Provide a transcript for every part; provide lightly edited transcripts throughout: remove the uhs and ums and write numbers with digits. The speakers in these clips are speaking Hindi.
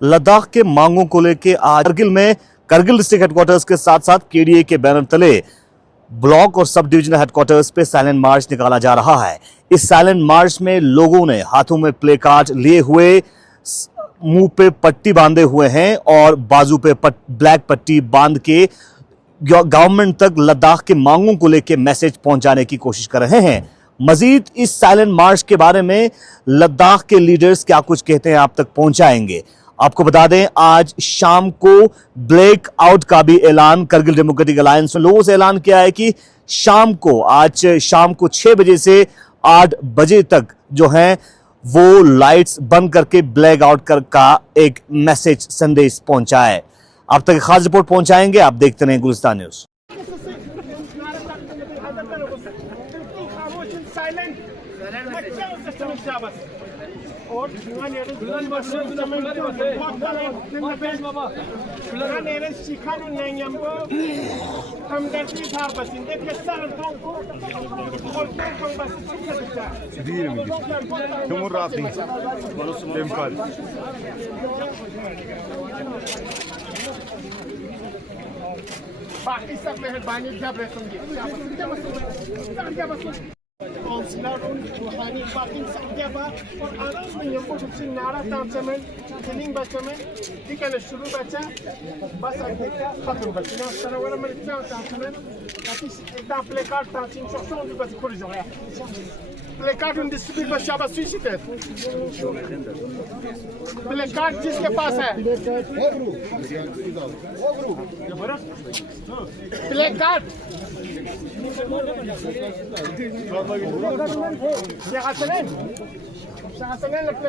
लद्दाख के मांगों को लेकर आज करगिल डिस्ट्रिक्ट हेडक्वार्टर्स के साथ साथ केडीए के बैनर तले ब्लॉक और सब डिविजनल हेडक्वार्टर्स पे साइलेंट मार्च निकाला जा रहा है। इस साइलेंट मार्च में लोगों ने हाथों में प्ले कार्ड लिए हुए, मुंह पे पट्टी बांधे हुए हैं और बाजू पे ब्लैक पट्टी बांध के गवर्नमेंट तक लद्दाख के मांगों को लेकर मैसेज पहुंचाने की कोशिश कर रहे हैं। मजीद इस साइलेंट मार्च के बारे में लद्दाख के लीडर्स क्या कुछ कहते हैं आप तक पहुंचाएंगे। आपको बता दें, आज शाम को ब्लैक आउट का भी ऐलान करगिल डेमोक्रेटिक अलायंस ने लोगों से ऐलान किया है कि आज शाम को 6 बजे से 8 बजे तक जो है वो लाइट्स बंद करके ब्लैक आउट का एक मैसेज संदेश पहुंचाए। आप तक एक खास रिपोर्ट पहुंचाएंगे। आप देखते रहे गुलिस्तान न्यूज। और बाकी सब मेहरबानी काउंसिलर रूहानी बाकी संख्याबा और आराम में यंबो सबसे नारा तामसमन ट्रेनिंग बचमन ठीक है शुरू बचा बस अभी खत्म बचना सरवर में इतना तामसमन ताकि एकदम प्ले कार्ड ताकि शौक भी बस खुल जाए प्ले कार्ड उन डिस्ट्रीब्यूट बच्चा बस स्विच है प्ले कार्ड जिसके पास है प्ले कार्ड लगता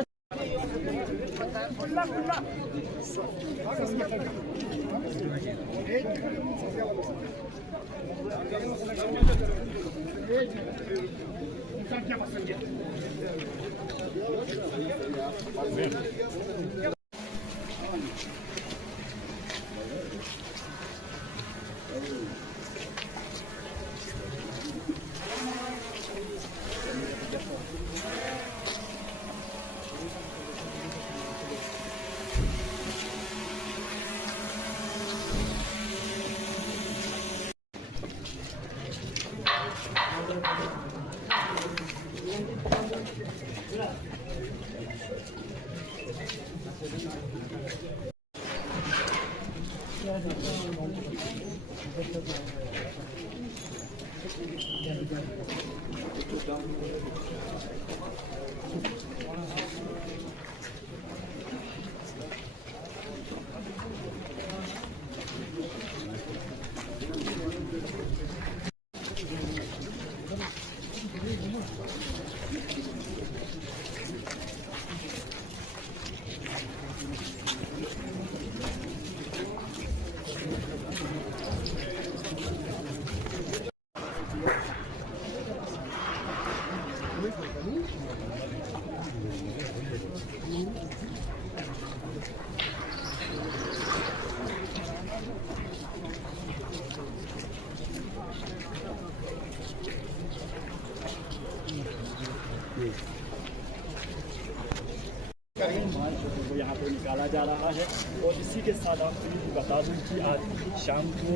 को यहाँ पर निकाला जा रहा है। और इसी के साथ आपको ये बता दूँ कि आज शाम को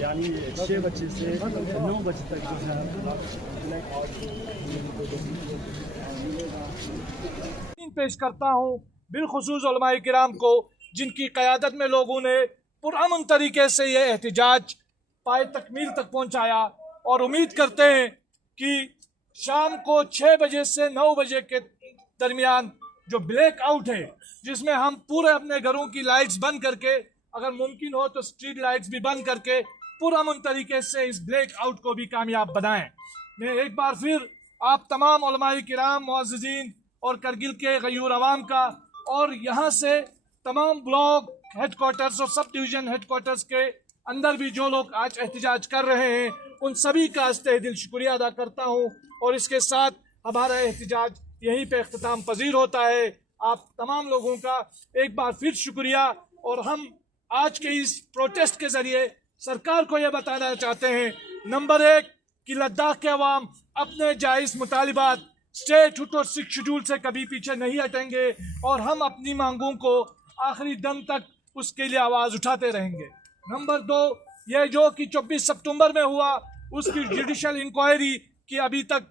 यानी 6 बजे से 9 बजे तक जो है पेश करता हूँ बिलखुसूस उलमाए किराम को, जिनकी क़यादत में लोगों ने पुरअमन तरीके से ये एहतिजाज पाए तकमील तक पहुँचाया और उम्मीद करते हैं कि शाम को 6 बजे से 9 बजे के दरमियान जो ब्लैक आउट है, जिसमें हम पूरे अपने घरों की लाइट्स बंद करके, अगर मुमकिन हो तो स्ट्रीट लाइट्स भी बंद करके पुरअमन तरीके से इस ब्लैक आउट को भी कामयाब बनाएं। मैं एक बार फिर आप तमाम उलमाए किराम, मुअज़्ज़िज़ीन और करगिल के गयूर अवाम का और यहाँ से तमाम ब्लॉक हेडक्वार्टर्स और सब डिवीज़न हेडक्वार्टर्स के अंदर भी जो लोग आज एहतिजाज कर रहे हैं, उन सभी का तहे दिल शुक्रिया अदा करता हूँ। और इसके साथ हमारा एहतिजाज यहीं पे इख्तिताम पजीर होता है। आप तमाम लोगों का एक बार फिर शुक्रिया। और हम आज के इस प्रोटेस्ट के ज़रिए सरकार को यह बताना चाहते हैं, नंबर 1 कि लद्दाख के अवाम अपने जायज़ मुतालिबात स्टेटहुड और 6 शेड्यूल से कभी पीछे नहीं हटेंगे और हम अपनी मांगों को आखिरी दम तक उसके लिए आवाज़ उठाते रहेंगे। नंबर 2, ये जो कि 24 सितंबर में हुआ उसकी जुडिशल इंक्वायरी की अभी तक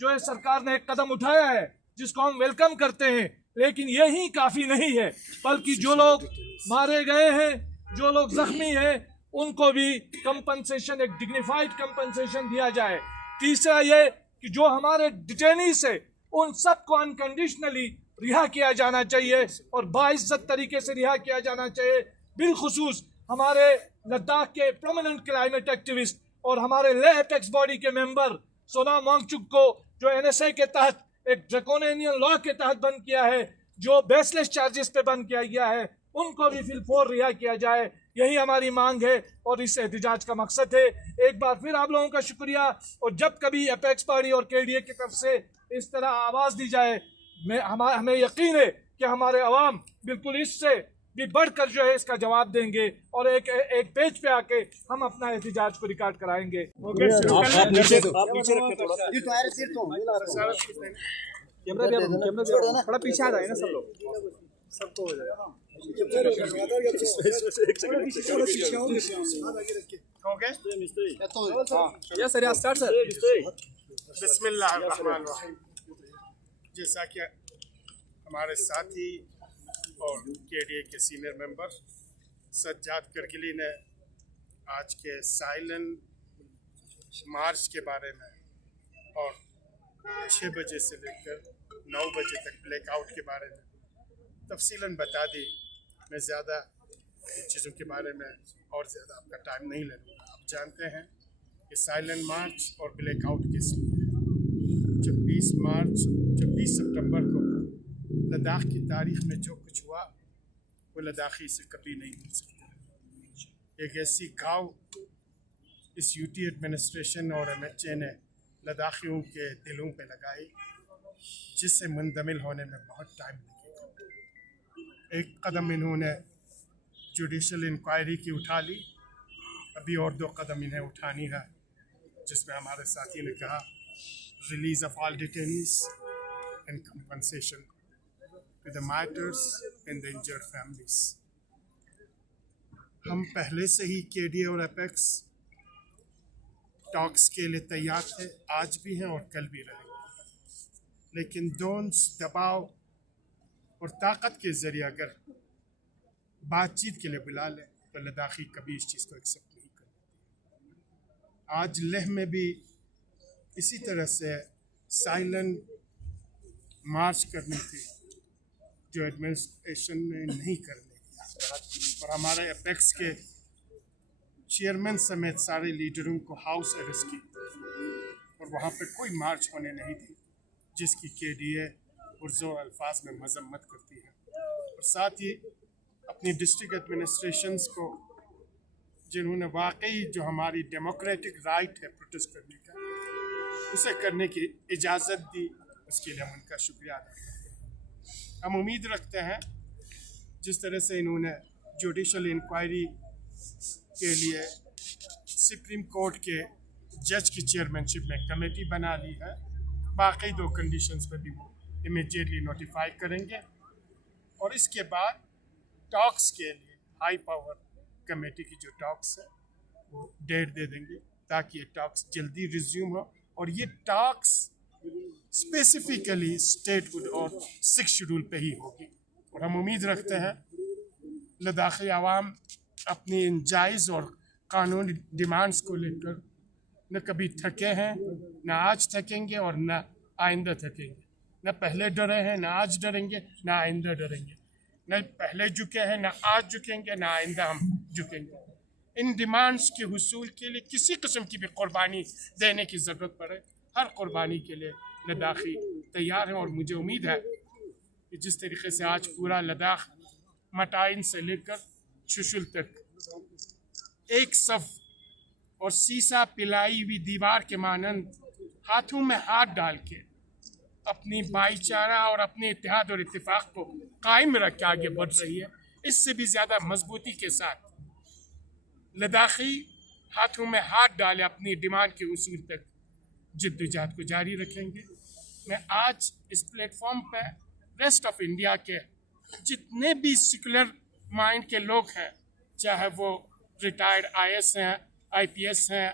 जो है सरकार ने एक कदम उठाया है जिसको हम वेलकम करते हैं, लेकिन यही काफ़ी नहीं है, बल्कि जो लोग मारे गए हैं, जो लोग जख्मी हैं, उनको भी कंपनसेशन, एक डिग्निफाइड कंपनसेशन दिया जाए। तीसरा ये कि जो हमारे डिटेनीज है उन सबको अनकंडीशनली रिहा किया जाना चाहिए और बाइज्जत तरीके से रिहा किया जाना चाहिए। बिलखुसूस हमारे लद्दाख के प्रोमिनेंट क्लाइमेट एक्टिविस्ट और हमारे लेह एपेक्स बॉडी के मेंबर सोनाम वांगचुक को जो NSA के तहत एक ड्रैकोनियन लॉ के तहत बंद किया है, जो बेसलेस चार्जेस पे बंद किया गया है, उनको भी फिलफोर रिहा किया जाए। यही हमारी मांग है और इस एहतजाज का मकसद है। एक बार फिर आप लोगों का शुक्रिया, और जब कभी एपेक्स पार्टी और KDA की तरफ से इस तरह आवाज़ दी जाए, हमें यकीन है कि हमारे अवाम बिल्कुल इससे भी बढ़कर जो है इसका जवाब देंगे और एक पेज पे आके हम अपना एहतजाज को रिकॉर्ड कराएंगे। आप नीचे रखिए थोड़ा सा। थोड़ा पीछे आ जाए ना सब लोग, सबको हो जाएगा। हो गए? Yes sir, start sir. बिस्मिल्लाहिर्रहमानिर्रहीम। जैसा कि हमारे साथी और KDA के सीनियर मेंबर सज्जाद करगिली ने आज के साइलेंट मार्च के बारे में और 6 बजे से लेकर 9 बजे तक ब्लैकआउट के बारे में तफसीलन बता दी। मैं ज़्यादा चीज़ों के बारे में और ज़्यादा आपका टाइम नहीं लूँगा। आप जानते हैं कि साइलेंट मार्च और ब्लैकआउट किस लिए है। 24 सितंबर को लद्दाख की तारीख में जो कुछ हुआ वो लद्दाखी से कभी नहीं भूल सकता। एक ऐसी घाव इस UT एडमिनिस्ट्रेशन और MHA ने लद्दाखियों के दिलों पे लगाई जिससे मुंदमिल होने में बहुत टाइम लगेगा। एक कदम इन्होंने जुडिशल इंक्वायरी की उठा ली, अभी और 2 कदम इन्हें उठानी है, जिसमें हमारे साथी ने कहा release of all detainees and compensation to the martyrs and the injured families. हम पहले से ही KDA और एपेक्स टॉक्स के लिए तैयार थे, आज भी हैं और कल भी रहेंगे, लेकिन दोनों दबाव और ताकत के ज़रिए अगर बातचीत के लिए बुला लें तो लद्दाखी कभी इस चीज़ को एक्सेप्ट नहीं करते। आज लेह में भी इसी तरह से साइलेंट मार्च करनी थी जो एडमिनिस्ट्रेशन ने नहीं करने दिया, और हमारे एपेक्स के चेयरमैन समेत सारे लीडरों को हाउस अरेस्ट की और वहाँ पे कोई मार्च होने नहीं दी, जिसकी KDA पुरजोर अल्फाज में मजम्मत करती है। और साथ ही अपनी डिस्ट्रिक्ट एडमिनिस्ट्रेशंस को जिन्होंने वाकई जो हमारी डेमोक्रेटिक राइट है प्रोटेस्ट करने का, उसे करने की इजाज़त दी, उसके लिए हम उनका शुक्रिया अदा करते हैं। हम उम्मीद रखते हैं जिस तरह से इन्होंने जुडिशल इंक्वायरी के लिए सुप्रीम कोर्ट के जज की चेयरमैनशिप में कमेटी बना ली है, बाकी 2 कंडीशंस पर भी वो इमीडिएटली नोटिफाई करेंगे और इसके बाद टॉक्स के लिए हाई पावर कमेटी की जो टॉक्स है वो डेट दे देंगे ताकि ये टॉक्स जल्दी रिज्यूम हो। और ये टॉक्स स्पेसिफिकली स्टेटहुड और 6 शेड्यूल पे ही होगी। और हम उम्मीद रखते हैं लद्दाखी आवाम अपनी इन जायज़ और कानूनी डिमांड्स को लेकर न कभी थके हैं, न आज थकेंगे और न आइंदा थकेंगे। न पहले डरे हैं, न आज डरेंगे, न आइंदा डरेंगे। न पहले झुके हैं, न आज झुकेंगे, न आइंदा हम झुकेंगे। इन डिमांड्स के हुसूल के लिए किसी किस्म की भी कुर्बानी देने की ज़रूरत पड़े, हर कुर्बानी के लिए लद्दाखी तैयार हैं। और मुझे उम्मीद है कि जिस तरीके से आज पूरा लद्दाख मटाइन से लेकर शुशुल तक एक सफ और सीसा पिलाई हुई दीवार के मानंद हाथों में हाथ डाल के अपनी भाईचारा और अपने इत्तेहाद और इत्तेफाक को कायम रख के आगे बढ़ रही है। इससे भी ज़्यादा मजबूती के साथ लद्दाखी हाथों में हाथ डाले अपनी डिमांड के उसूल तक जिद्दोजहद को जारी रखेंगे। मैं आज इस प्लेटफॉर्म पर रेस्ट ऑफ इंडिया के जितने भी सेकुलर माइंड के लोग हैं, चाहे वो रिटायर्ड IAS हैं, IPS हैं,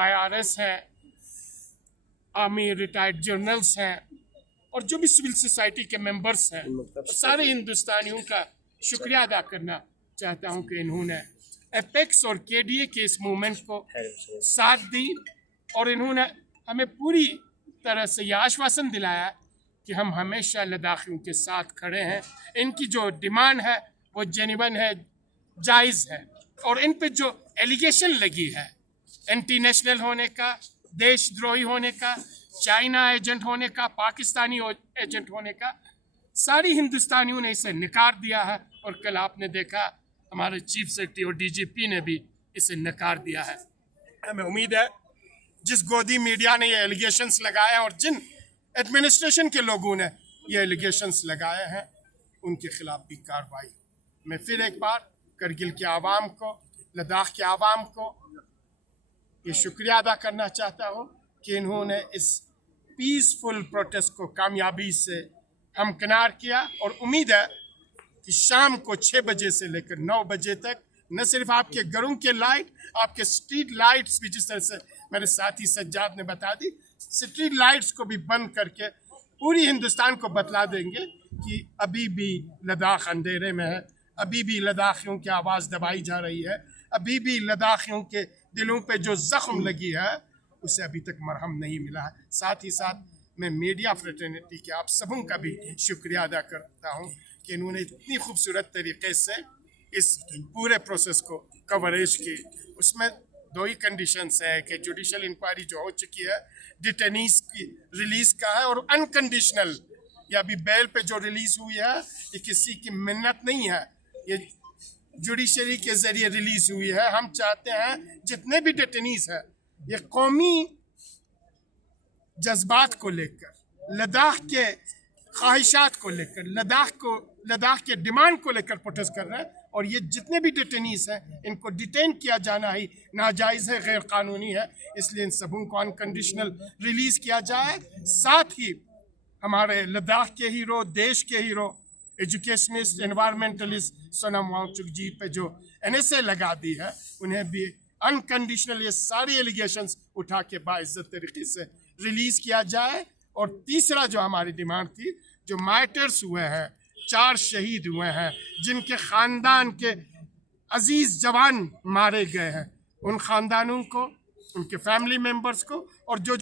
IRS हैं, आर्मी रिटायर्ड जनरल्स हैं, और जो भी सिविल सोसाइटी के मेंबर्स हैं, सारे हिंदुस्तानियों का शुक्रिया अदा करना चाहता हूं कि इन्होंने एपेक्स और KDA के इस मूवमेंट को साथ दी, और इन्होंने हमें पूरी तरह से यह आश्वासन दिलाया कि हम हमेशा लद्दाखियों के साथ खड़े हैं। इनकी जो डिमांड है वो जेन्युइन है, जायज़ है, और इन पे जो एलिगेशन लगी है एंटी नेशनल होने का, देशद्रोही होने का, चाइना एजेंट होने का, पाकिस्तानी एजेंट होने का, सारी हिंदुस्तानियों ने इसे नकार दिया है। और कल आपने देखा हमारे चीफ सेक्रेटरी और DGP ने भी इसे नकार दिया है। हमें उम्मीद है जिस गोदी मीडिया ने ये एलिगेशंस लगाए हैं और जिन एडमिनिस्ट्रेशन के लोगों ने ये एलिगेशंस लगाए हैं उनके खिलाफ भी कार्रवाई। मैं फिर एक बार करगिल के आवाम को, लद्दाख के आवाम को ये शुक्रिया अदा करना चाहता हूँ कि इन्होंने इस पीसफुल प्रोटेस्ट को कामयाबी से हमकिनार किया, और उम्मीद है कि शाम को 6 बजे से लेकर 9 बजे तक न सिर्फ आपके घरों के लाइट, आपके स्ट्रीट लाइट्स भी, जिस तरह से मेरे साथी सज्जाद ने बता दी, स्ट्रीट लाइट्स को भी बंद करके पूरी हिंदुस्तान को बतला देंगे कि अभी भी लद्दाख अंधेरे में है, अभी भी लद्दाखियों की आवाज़ दबाई जा रही है, अभी भी लद्दाखियों के दिलों पे जो ज़ख्म लगी है उसे अभी तक मरहम नहीं मिला है। साथ ही साथ मैं मीडिया फ्रेटर्निटी के आप सबों का भी शुक्रिया अदा करता हूँ कि इन्होंने इतनी खूबसूरत तरीके से इस पूरे प्रोसेस को कवरेज की। उसमें 2 ही कंडीशंस हैं कि जुडिशल इंक्वायरी जो हो चुकी है डिटेनीज की रिलीज़ का है, और अनकंडीशनल या अभी बेल पे जो रिलीज़ हुई है ये किसी की मिन्नत नहीं है, ये जुडिशरी के ज़रिए रिलीज़ हुई है। हम चाहते हैं जितने भी डिटेनीज हैं ये कौमी जज्बात को लेकर, लद्दाख के ख्वाहिशात को लेकर, लद्दाख के डिमांड को लेकर प्रोटेस्ट कर रहे हैं, और ये जितने भी डिटेनीज हैं इनको डिटेन किया जाना ही नाजायज़ है, गैर कानूनी है। इसलिए इन सबों को अनकंडीशनल रिलीज़ किया जाए। साथ ही हमारे लद्दाख के हीरो, देश के hero, educationist, environmentalist Sonam Wangchuk ji पे जो NSA लगा दी है, उन्हें भी अनकंडीशनल ये सारी एलिगेशंस उठा के बाइज्जत तरीके से रिलीज़ किया जाए। और तीसरा जो हमारी डिमांड थी, जो मार्टर्स हुए हैं, 4 शहीद हुए हैं, जिनके ख़ानदान के अजीज़ जवान मारे गए हैं, उन ख़ानदानों को, उनके फैमिली मेम्बर्स को, और जो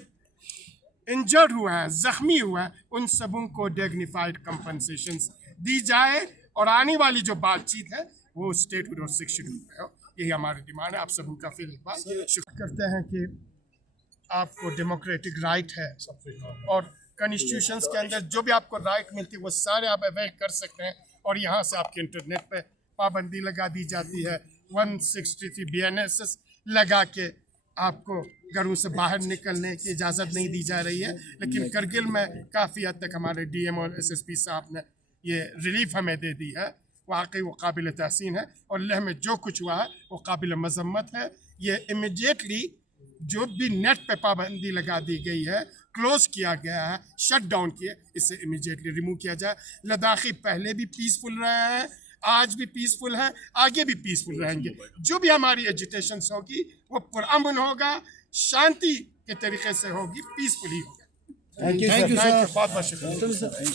इंजर्ड हुए हैं, ज़ख्मी हुए हैं, उन सबों को डिग्निफाइड कंपनसेशंस दी जाए, और आने वाली जो बातचीत है वो स्टेटहुड और 6 शेड्यूल पे हो। यही हमारी डिमांड है। आप सबों का फिर एक बार शुक्र करते हैं कि आपको डेमोक्रेटिक राइट है, और कॉन्स्टिट्यूशंस के अंदर जो भी आपको राइट मिलती है वो सारे आप अवेल कर सकते हैं। और यहाँ से आपके इंटरनेट पे पाबंदी लगा दी जाती है, 163 BNSS लगा के आपको घरों से बाहर निकलने की इजाज़त नहीं दी जा रही है। लेकिन करगिल में काफ़ी हद तक हमारे DM और SSP साहब ने ये रिलीफ हमें दे दी है, वाकई वो काबिल तहसीन है। और लेह में जो कुछ हुआ है वो काबिल मजम्मत है। ये इमीडिएटली जो भी नेट पे पाबंदी लगा दी गई है, क्लोज किया गया है, शट डाउन किए, इसे इमीडिएटली रिमूव किया जाए। लद्दाखी पहले भी पीसफुल रहे हैं, आज भी पीसफुल है, आगे भी पीसफुल रहेंगे। जो भी हमारी एजिटेशन होगी वो पुरअमन होगा, शांति के तरीके से होगी, पीसफुली होगा। Thank you sir. बहुत बहुत शुक्रिया।